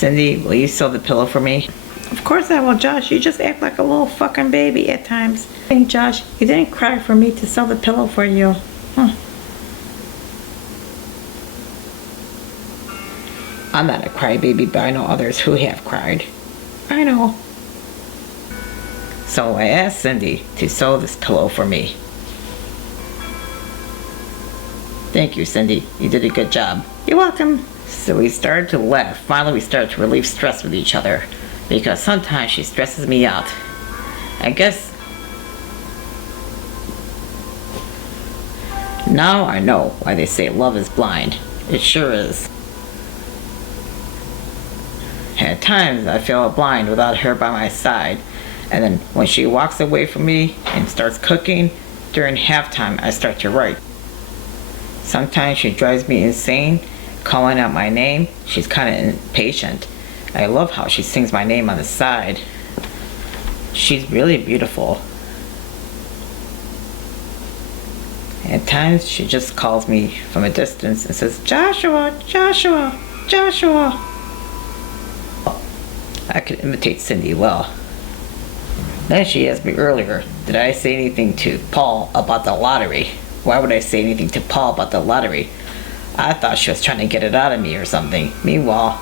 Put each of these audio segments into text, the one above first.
Cindy, will you sew the pillow for me? Of course I will, Josh. You just act like a little fucking baby at times. Hey, Josh, you didn't cry for me to sew the pillow for you. Huh. I'm not a crybaby, but I know others who have cried. I know. So I asked Cindy to sew this pillow for me. Thank you, Cindy. You did a good job. You're welcome. So we started to laugh. Finally, we started to relieve stress with each other, because sometimes she stresses me out. I guess now I know why they say love is blind. It sure is. At times I feel blind without her by my side, and then when she walks away from me and starts cooking, during halftime I start to write. Sometimes she drives me insane, calling out my name. She's kind of impatient. I love how she sings my name on the side. She's really beautiful. At times she just calls me from a distance and says, Joshua, Joshua, Joshua. I could imitate Cindy well. Then she asked me earlier, did I say anything to Paul about the lottery? Why would I say anything to Paul about the lottery? I thought she was trying to get it out of me or something. Meanwhile,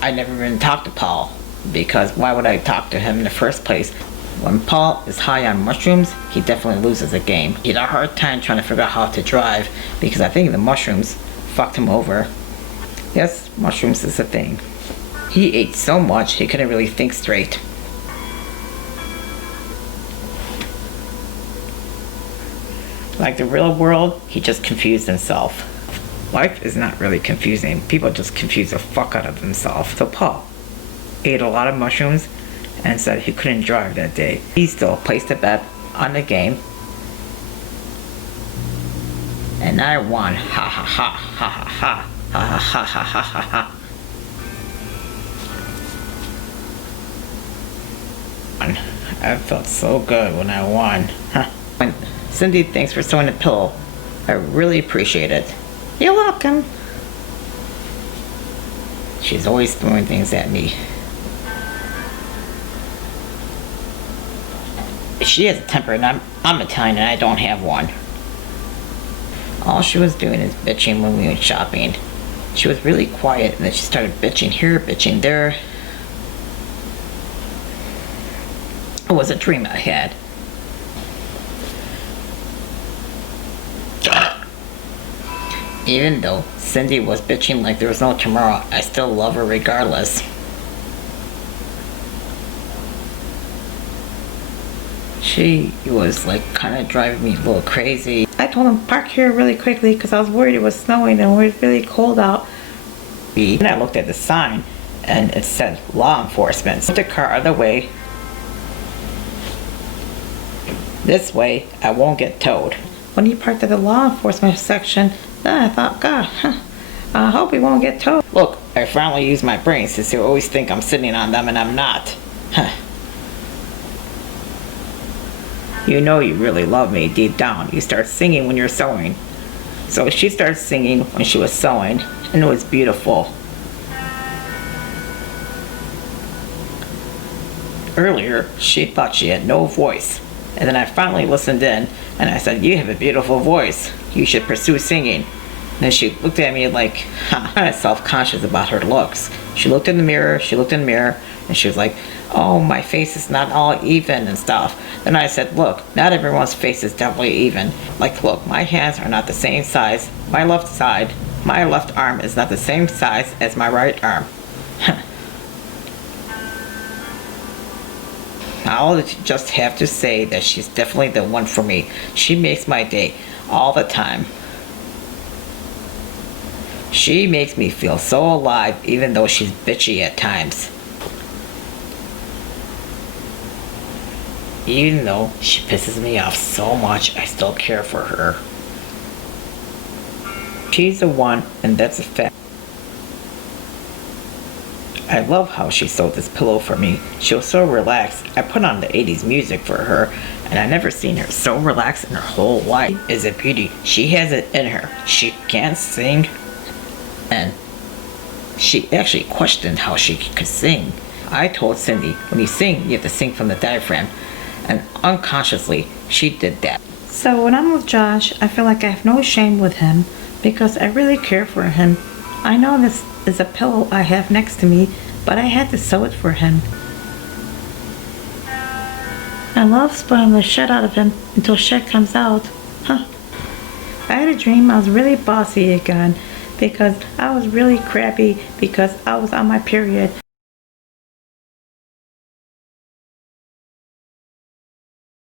I never even talked to Paul, because why would I talk to him in the first place? When Paul is high on mushrooms, he definitely loses a game. He had a hard time trying to figure out how to drive, because I think the mushrooms fucked him over. Yes, mushrooms is a thing. He ate so much he couldn't really think straight. Like the real world, he just confused himself. Life is not really confusing. People just confuse the fuck out of themselves. So Paul ate a lot of mushrooms and said he couldn't drive that day. He still placed a bet on the game. And I won. Ha ha ha ha ha ha ha ha ha ha ha ha. I felt so good when I won. Huh. When Cindy, thanks for sewing the pillow. I really appreciate it. You're welcome. She's always throwing things at me. She has a temper, and I'm Italian and I don't have one. All she was doing is bitching when we went shopping. She was really quiet, and then she started bitching here, bitching there. It was a dream I had. Even though Cindy was bitching like there was no tomorrow, I still love her regardless. She was like kind of driving me a little crazy. I told him park here really quickly because I was worried it was snowing and it was really cold out. And I looked at the sign and it said law enforcement. Put the car out of the way. This way I won't get towed. When he parked at the law enforcement section, then I thought, God, I hope he won't get towed. Look, I finally used my brain since you always think I'm sitting on them and I'm not. You know you really love me deep down. You start singing when you're sewing. So she started singing when she was sewing, and it was beautiful. Earlier, she thought she had no voice. And then I finally listened in, and I said, you have a beautiful voice. You should pursue singing. And then she looked at me like, kind of self-conscious about her looks. She looked in the mirror, and she was like, oh, my face is not all even and stuff. Then I said, look, not everyone's face is definitely even. Like, look, my hands are not the same size. My left arm is not the same size as my right arm. I'll just have to say that she's definitely the one for me. She makes my day all the time. She makes me feel so alive even though she's bitchy at times. Even though she pisses me off so much, I still care for her. She's the one, and that's a fact. I love how she sewed this pillow for me. She was so relaxed. I put on the 80s music for her, and I never seen her so relaxed in her whole life. Is a beauty. She has it in her. She can't sing, and She actually questioned how she could sing. I told Cindy, when you sing, you have to sing from the diaphragm. And unconsciously, she did that. So when I'm with Josh, I feel like I have no shame with him because I really care for him. I know this is a pillow I have next to me, but I had to sew it for him. I love spoiling the shit out of him until shit comes out. Huh. I had a dream I was really bossy again because I was really crappy because I was on my period